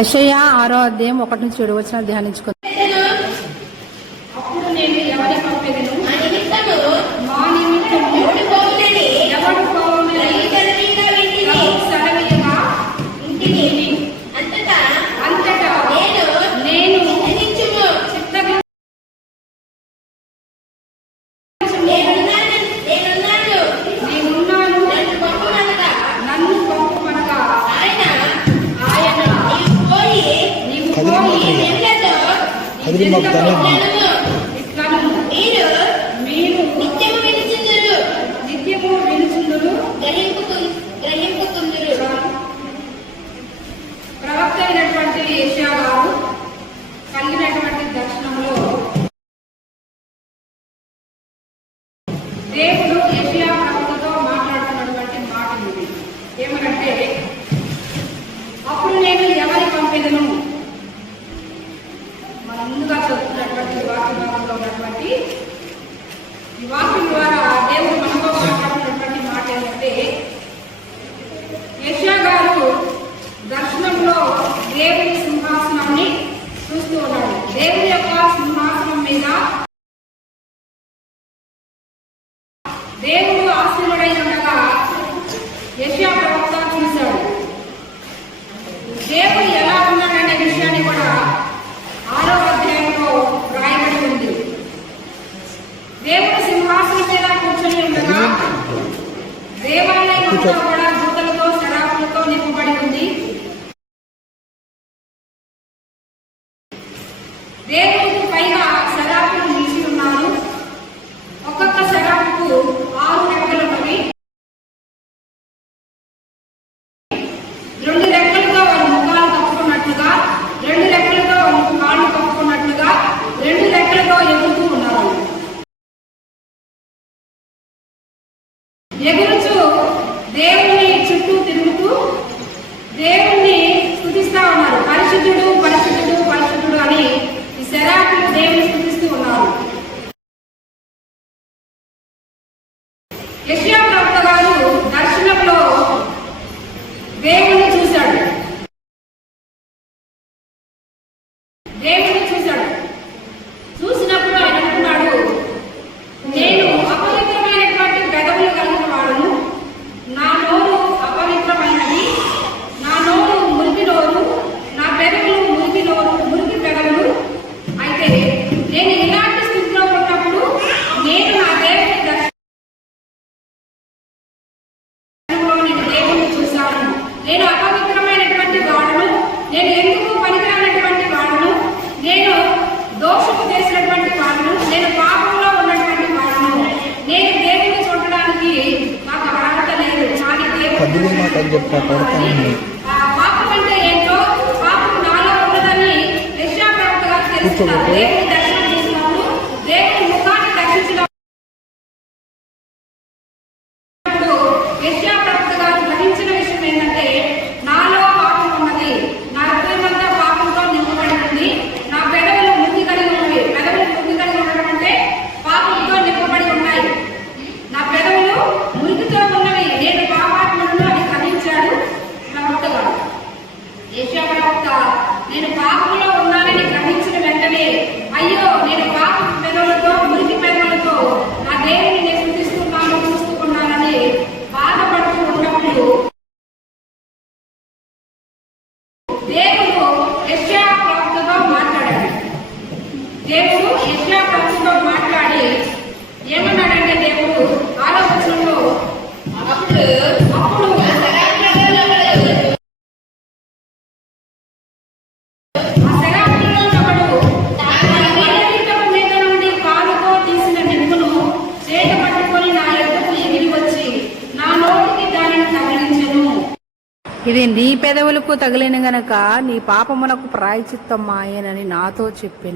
యెషయా ఆరో అధ్యాయం ఒకటి నుంచి ఏడు వచ్చిన ధ్యానించుకుందాం. నిత్యము వినుచుందురు గ్రహింపు గ్రహింపుతుందురు. ప్రవక్త అయినటువంటి ఏషియా గారు కలిగినటువంటి దర్శనంలో భాగంలో ఉన్నటువంటి ఈ వాక్యం ద్వారా దేవుడు మనతో మాట్లాడినటువంటి మాట ఏంటంటే యశా గారు దర్శనంలో దేవుని సింహాసనాన్ని చూస్తూ ఉన్నాడు దేవుని యొక్క సింహాసనం మీద దేవుడు ఆశీనుడై ఉండగా యెషయా ప్రవక్త చూశాడు. దేవుడు దేవుడికి పైగా శరాపులు నిలిచి ఉన్నారు. ఒక్కొక్క శరాపుకు ఆరు రెక్కలు ఉన్నవి. రెండు రెక్కలతో వారి ముఖాలు కప్పుకున్నట్లుగా రెండు రెక్కలతో వారి కాళ్ళు కప్పుకున్నట్లుగా రెండు రెక్కలతో ఎగురుతూ ఉన్నారు. ఎగురుచు దేవుని చుట్టూ తిరుగుతూ దేవుణ్ణి స్తుతిస్తా ఉన్నారు. పరిశుద్ధుడు ఈ శరాకులు దేవుని స్థుతిస్తూ ఉన్నారు. యశ్యా ప్రవక్త గారు దర్శనంలో దేవుని చూశాడు. దేవుని నేను ఇలాంటి స్థితిలో ఉన్నప్పుడు నేను నా దేవుని దర్శనంలో నేను దేవుణ్ణి చూశాను. నేను అపవిత్రమైనటువంటి వాడును నేను ఎందుకు పనికిరానటువంటి వాడును నేను దోషము చేసినటువంటి వాడును నేను పాపంలో ఉన్నటువంటి వాడును నేను దేవుని చూడడానికి నాకు అర్హత లేదు. కానీ దేవుడు పాపం అంటే ఏంటో పాపం నాలో ఉన్నదని యెషయా ప్రవక్త గారు తెలుసుకున్నారు కూర్చోబెట్టు. దేవుని దర్శనం చేసినప్పుడు దేవుని ముఖాన్ని దర్శించినప్పుడు యెషయా ప్రవక్త గారు గ్రహించిన విషయం ఏంటంటే నాలో పాపం ఉన్నది నా హృదయమంతా పాపంతో నింపబడి ఉంది నా పెదవులు ముద్ది కలిగి ఉన్నవి పెదవులు ముద్ది కలిగి ఉండడం అంటే పాపంతో నింపబడి ఉన్నాయి నా పెదవులు మురికితో ఉన్నవి నేను పాపాత్మను అని గ్రహించాడు ప్రవక్త గారు యెషయా ప్రవక్త నేను పాపంలో ఉన్నానని గ్రహించిన వెంటనే అయ్యో నేను పాప పెదవులతో మురికి పెదవులతో నా దేవుని నేను స్థుతిస్తున్నాను చూస్తున్నానని బాధపడుతూ ఉన్నప్పుడు దేవుడు యెషయా ప్రవక్తతో మాట్లాడాడు దేవుడు యెషయా ప్రవక్తతో మాట్లాడి ఏమన్నాడంటే దేవుడు ఆలోచనలో అప్పుడు అప్పుడు ఇది నీ పెదవులకు తగిలిన గనక నీ పాపమునకు ప్రాయచిత్తమాయనని నాతో చెప్పింది.